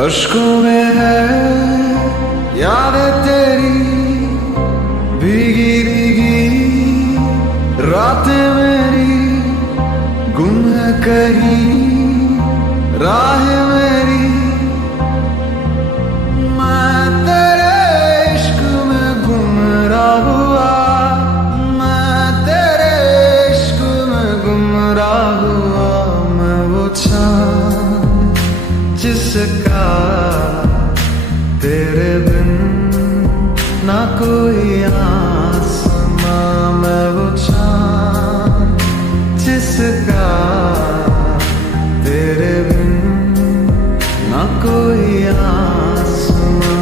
अश्कों में है यादें तेरी भीगी भीगी रातें मेरी गुम है कहीं राह मेरी। मैं तेरे इश्क में गुमराह हुआ, मैं तेरे इश्क में गुमराह हुआ। मैं वो चाँद जिसका तेरे बिन ना कोई आसमां। मैं वो चाँद जिसका तेरे बिन ना कोई आसमां।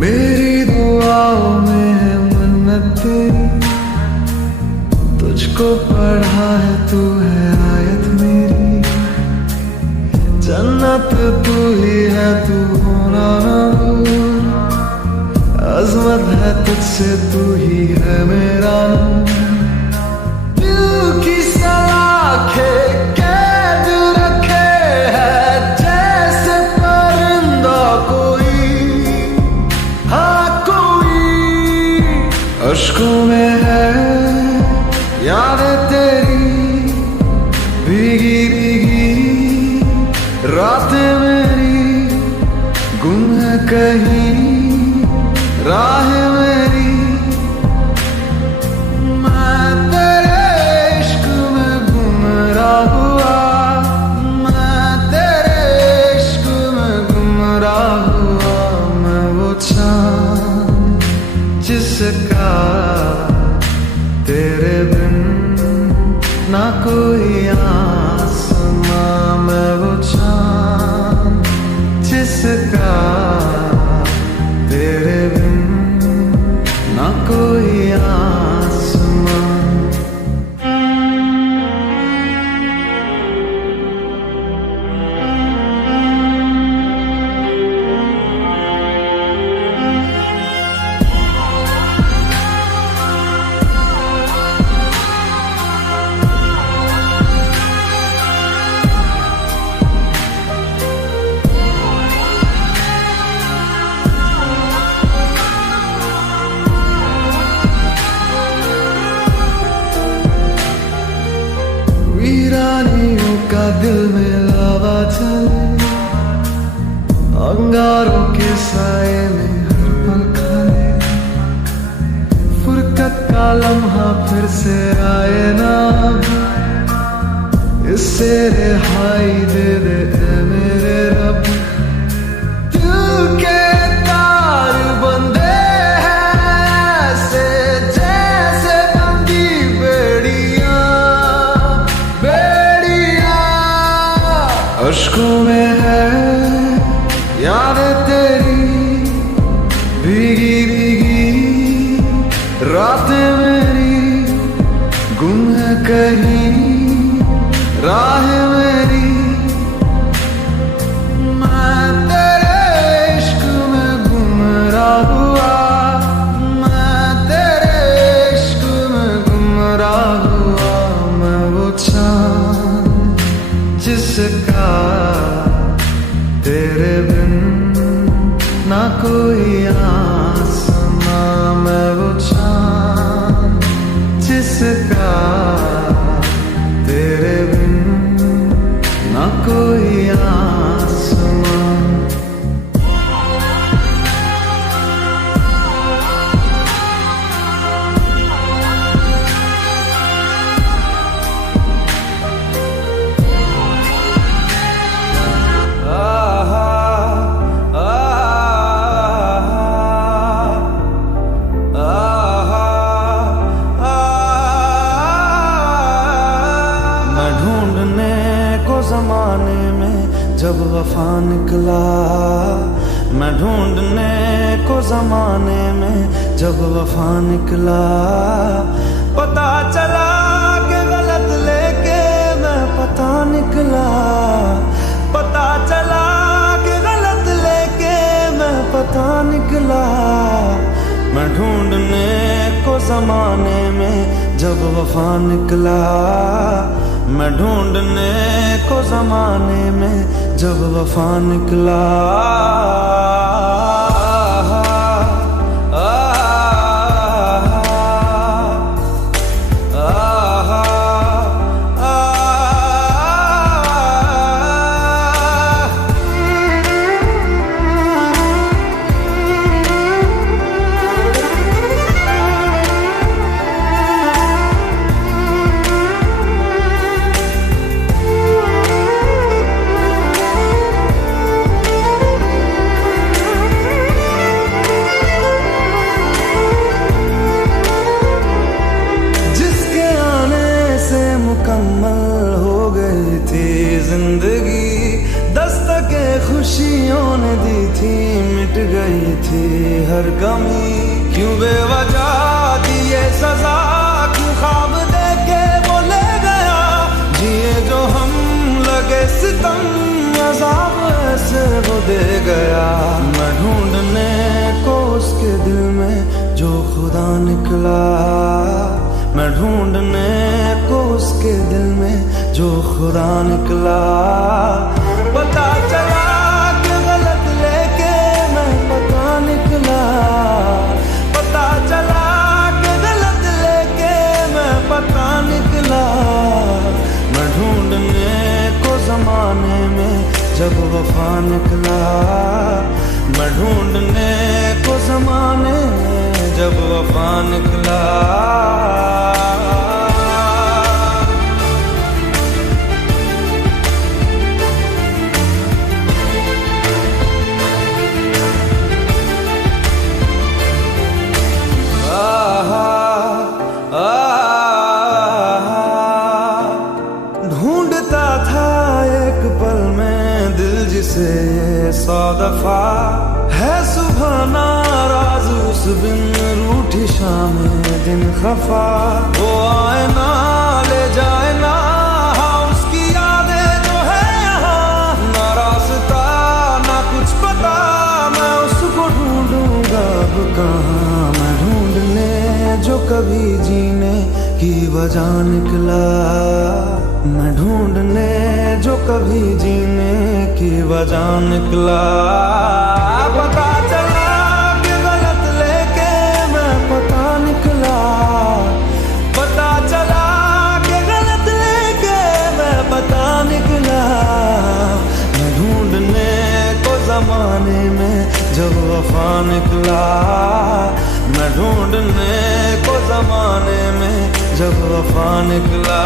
मेरी दुआओं में है मन्नत तेरी, तुझको पढ़ा है तू है आयत मेरी। जन्नत तू ही है तू होना ना दूर, अज़मत है तुझसे तू ही है मेरा नूर। दिल की सलाखें कैद रखे है जैसे परिंदा कोई, हाँ कोई। अश्कों में है यादें तेरी भीगी भीगी रातें मेरी गुम है कहीं राह मेरी। मैं तेरे इश्क में गुमराह हुआ, मैं तेरे इश्क में गुमराह हुआ। मैं वो चाँद जिसका तेरे बिन ना कोई आसमां। मैं वो चाँद जिसका तेरे बिन ना कोई आसमां। वीरानियों का दिल में लावा चले, अंगारों के साए में हर पल खाए। फुरकत का लम्हा फिर से आए ना, इससे रिहाई दे दे ऐ मेरे रब। दिल के तार बंधे हैं ऐसे जैसे बंदी बेड़ियां बेड़ियां। अश्कों में है यादें तेरी भीगी भीगी रातें मेरी गुम है कहीं राह मेरी। मैं तेरे इश्क में गुमराह हुआ, मैं तेरे इश्क में गुमराह हुआ। मैं वो चाँद जिसका तेरे बिन ना कोई आसमां। मैं वो चाँद जिसका तेरे बिन ना कोई आसमां। ढूंढने को जमाने में जब वफा निकला, पता चला कि गलत लेके मैं पता निकला, पता चला कि गलत लेके मैं पता निकला। मैं ढूंढने को जमाने में जब वफा निकला, मैं ढूंढने को जमाने में जब वफा निकला। मुकम्मल हो गई थी जिंदगी, दस्तके खुशियों ने दी थी, मिट गई थी हर कमी। क्यों बेवजह दिए सजा, क्यों ख्वाब देके वो ले गया, जिए जो हम लगे सितम, अज़ाब ऐसे वो दे गया। मैं ढूंढने को उसके दिल में जो खुदा निकला, मैं ढूंढने को उसके दिल में जो खुदा निकला। पता चला कि गलत लेके मैं पता निकला, पता चला कि गलत लेके मैं पता निकला। मैं ढूंढने को जमाने में जब वफा निकला, मैं ढूंढने को जमाने में जब वफा निकला। ढूंढता था एक पल में दिल जिसे ये 100 दफा, है सुबह नाराज उस बिन रूठी शाम दिन खफा। वो आए ना ले जाए ना, हाँ उसकी यादें जो है यहाँ, ना रास्ता ना कुछ पता, मैं उसको ढूंढूंगा अब कहाँ। मैं ढूंढने जो कभी जीने की वजह निकला, मैं ढूंढने जो कभी जीने की वजह निकला। पता चला कि गलत लेके मैं पता निकला, पता चला कि गलत लेके मैं पता निकला। मैं ढूंढने को जमाने में जब वफा निकला, मैं ढूंढने को जमाने में जब वफा निकला।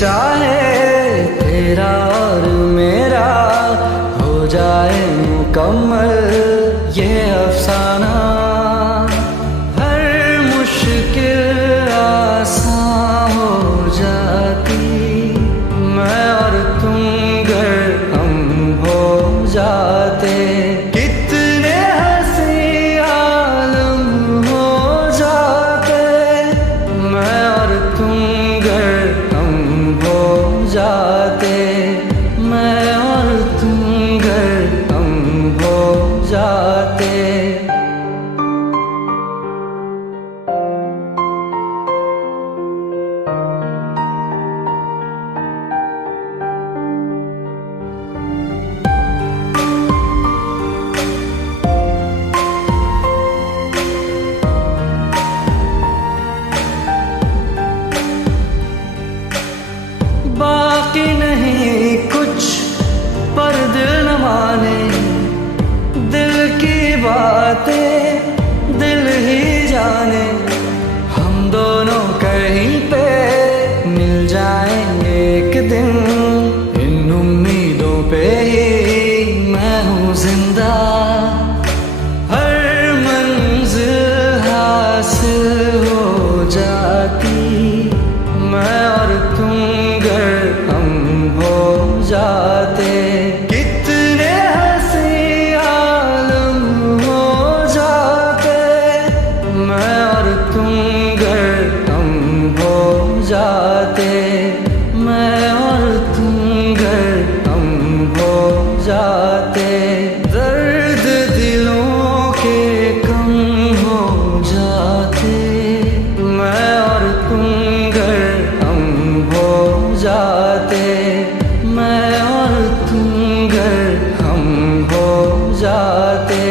चाहे तेरा और मेरा हो जाए मुकम्मल ये अफसाना, हर मुश्किल आसान हो जाती मैं और तुम गर हम हो जाते। कितने हंसी आलम हो जाते मैं और तुम गर हम हो जाते, मैं और तुम गर हम हो जाते। बाकी नहीं कुछ पर दिल न माने, दिल की बातें दिल ही जाने। हम दोनों कहीं पे मिल जाएंगे एक दिन, इन उम्मीदों पे ही मैं हूँ जिंदा। हर मंजिल हासिल हो जाती मैं और तुम गर हम हो जाते। कितने हंसी आलम हो जाते मैं और तुम गर हम हो जाते, मैं और तुम गर हम हो जाते। दर्द दिलों के कम हो जाते मैं और तुम गर हम हो जाते, मैं और तुम गर हम हो जाते।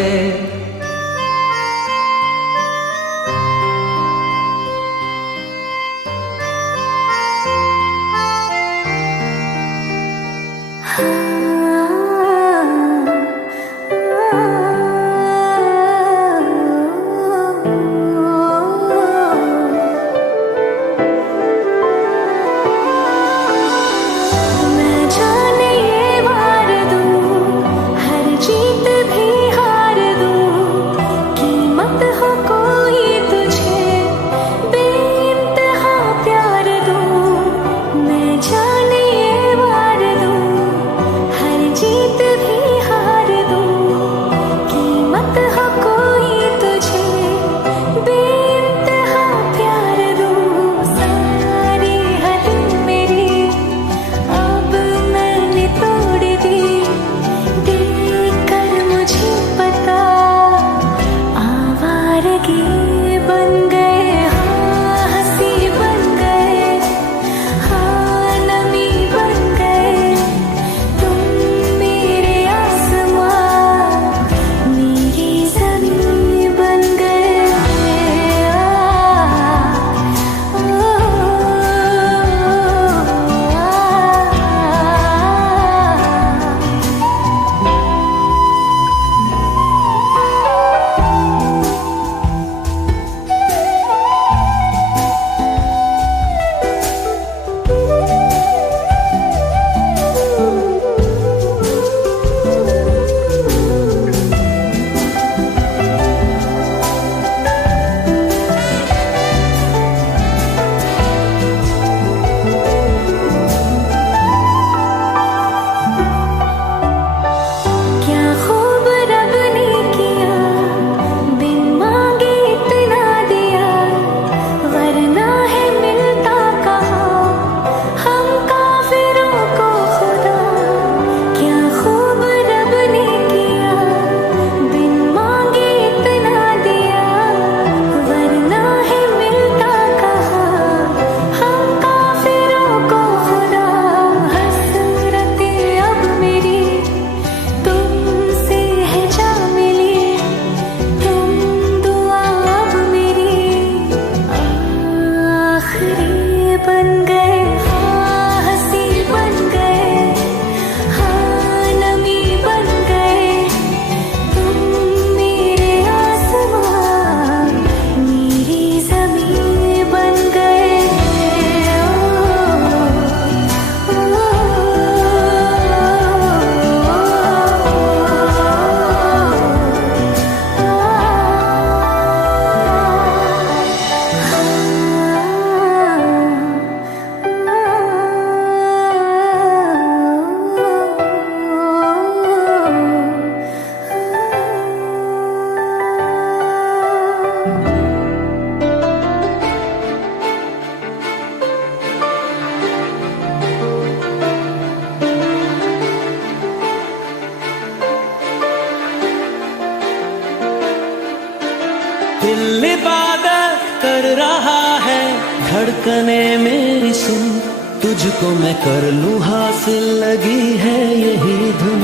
धड़कने मेरी सुन, तुझको मैं कर लूं हासिल, लगी है यही धुन।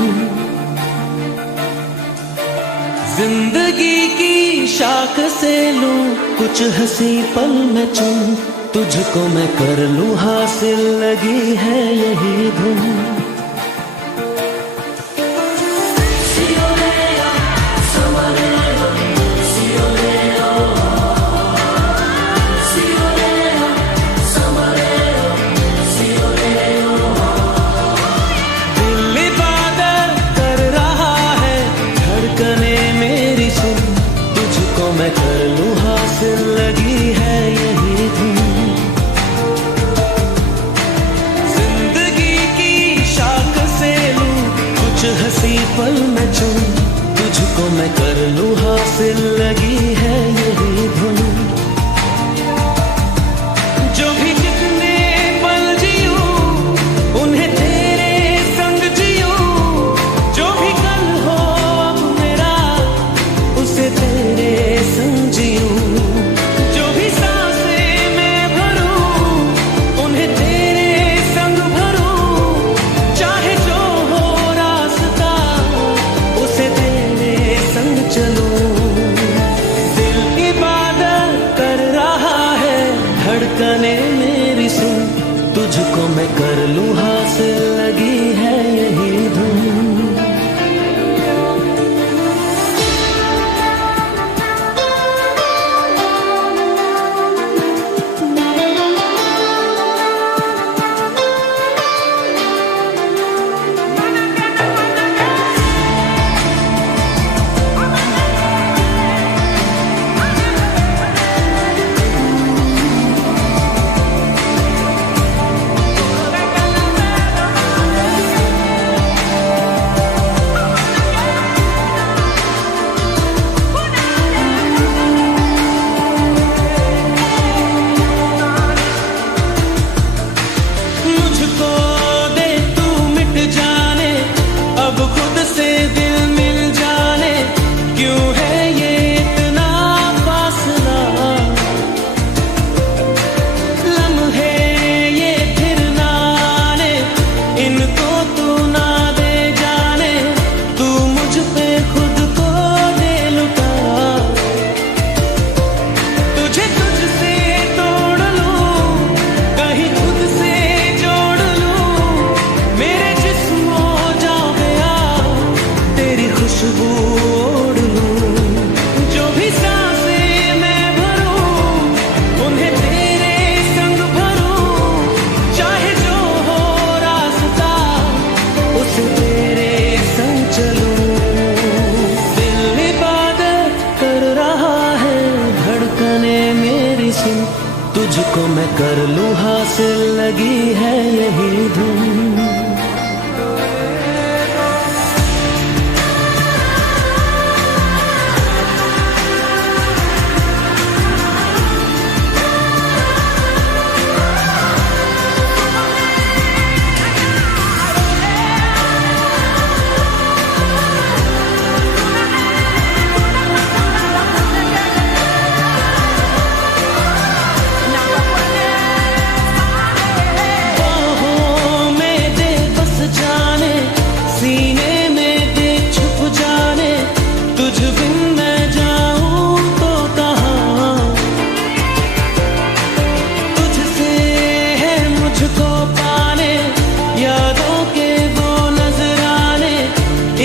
जिंदगी की शाख से लूं कुछ हंसी पल में चुन, तुझको मैं कर लूं हासिल, लगी है यही धुन। मैं कर लूं हासिल, लगी है यही धुन। जिंदगी की शाख से लूं कुछ हंसी पल में चुन, तुझको मैं कर लूं हासिल, लगी है यही धुन। जो भी जितने पल जियूं उन्हें तेरे संग जियूं, जो भी कल हो अब मेरा उसे तेरे संग जियूं, जो भी सांसें मैं भरूं उन्हें तेरे संग भरूं, चाहे जो हो रास्ता उसे तेरे संग चलूं। दिल इबादत कर रहा है, धड़कने मेरी सुन, तुझको मैं कर लूं हासिल, लगी है यही धुन। तुझको मैं कर लूं हासिल, लगी है यही धुन।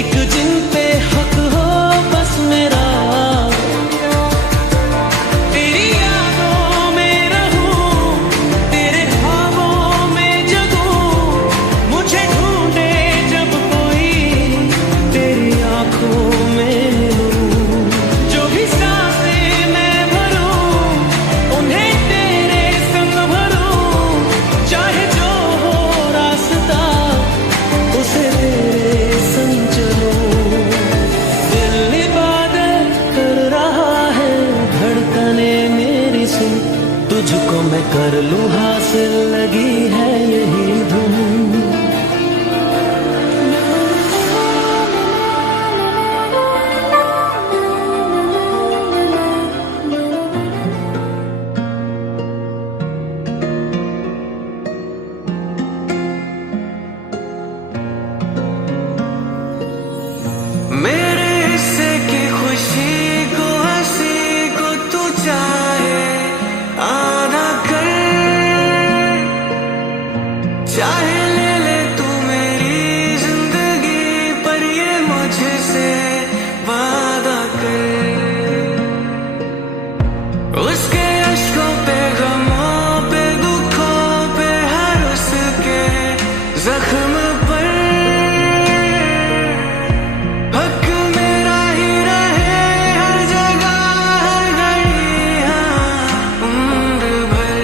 एक जिन पे हक हो बस मेरा, तेरी यादों में रहूं, तेरे ख्वाबों में जगूं, मुझे ढूंढे जब कोई तेरी आंखों में मिलूं, जो भी सांसें मैं भरूं उन्हें तेरे संग भरूं, चाहे जो हो रास्ता उसे तेरे संग चलूं। दिल इबादत कर रहा है, धड़कने मेरी सुन, तुझको मैं कर लूं हासिल, लगी है यही धुन। चाहे ले ले तू मेरी जिंदगी, पर ये मुझसे वादा कर, उसके अश्कों पे, गमों पे, दुखों पे, हर उसके जख्म पर हक मेरा ही रहे, हर जगह हर घड़ी, हाँ उम्र भर।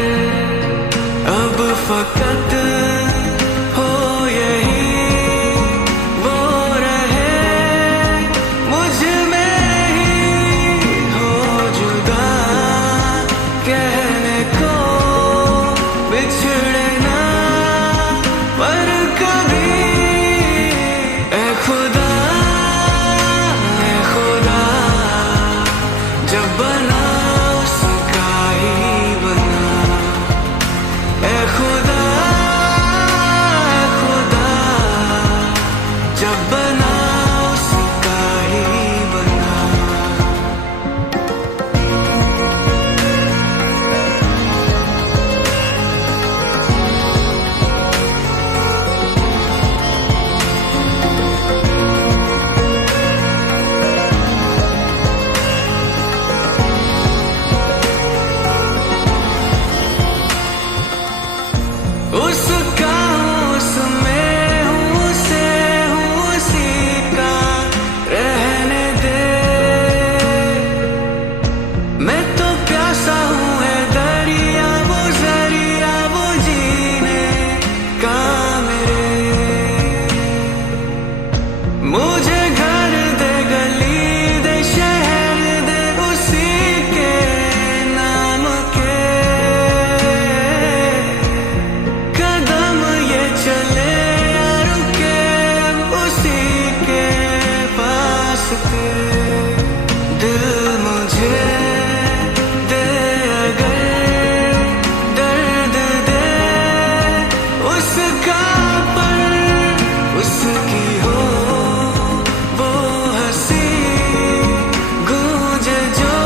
अब फकत हो यही वो रहे, मुझ में ही हो जुदा, कहने को बिछड़े ना पर कभी। ए खुदा, ए खुदा, जब बना उसका ही बना। ए खुदा, ए खुदा, जब बना उसका ही बना। उसका हूँ, उसमें हूँ, उसे हूँ, उसी का रहने दे। मैं तो प्यासा हूँ, है दरिया वो जरिया, वो जीने का मेरे। मुझे घर दे, गली दे, शहर दे, उसी के नाम के। कदम ये चले या रुके, उसी के पास के। दिल मुझे दे अगर दर्द दे, उसका पर उसकी हो वो हंसी, गूंजे जो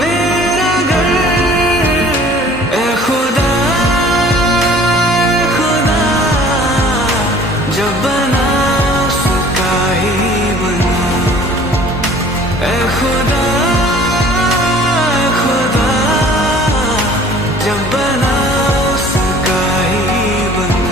मेरा घर। ए खुदा, खुदा, जब बना उसका ही बना। ए खुदा, खुदा, जब बना उसका ही बना।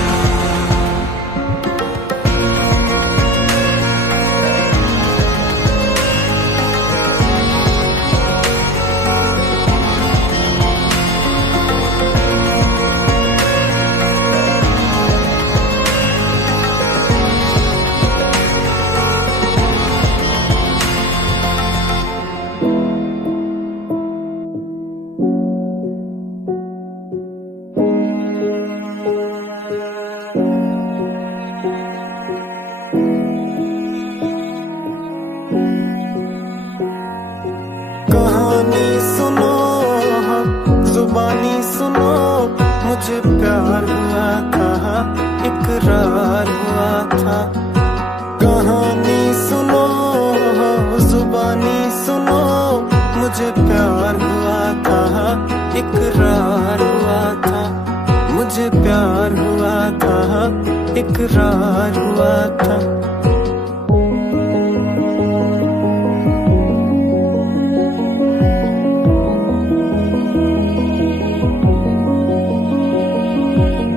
कहानी सुनो, जुबानी सुनो, मुझे प्यार हुआ था, इकरार हुआ था। कहानी सुनो, जुबानी सुनो, मुझे प्यार हुआ था, इकरार हुआ था। मुझे प्यार हुआ था, इकरार हुआ था।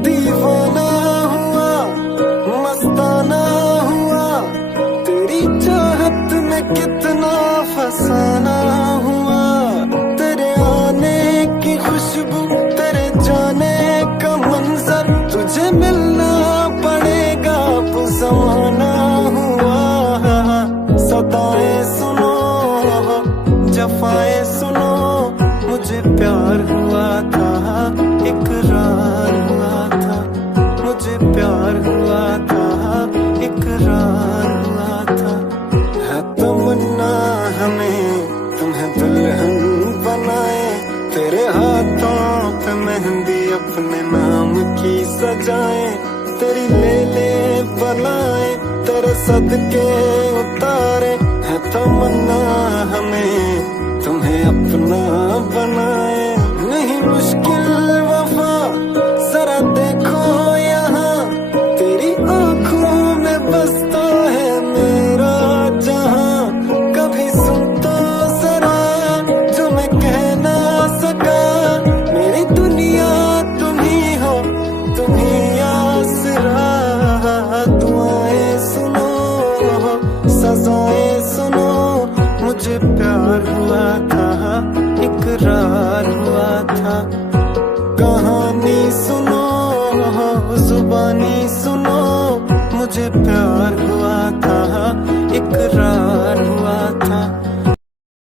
दीवाना हुआ, मस्ताना हुआ, तेरी चाहत में कितना फसाना हुआ। तेरे आने की खुशबू, तेरे जाने का मंजर, तुझे मिलना पड़ेगा अब ज़माना हुआ। सदाएं सुनो, जफाएं सुनो, मुझे प्यार हुआ था, इकरार हुआ था। मुझे प्यार हुआ था, इकरार हुआ था। है तमन्ना हमें तुम्हें दुल्हन बनाए, तेरे हाथों पे मेहंदी अपने नाम की सजाए। तेरी ले ले बनाए, तेरे सदके उतारे। है तमन्ना हमें तुम्हें अपना बनाए। नहीं मुश्किल वफा, जरा देखो ये रज़ाएं सुनो, मुझे प्यार हुआ था, इकरार हुआ था। कहानी सुनो, जुबानी सुनो,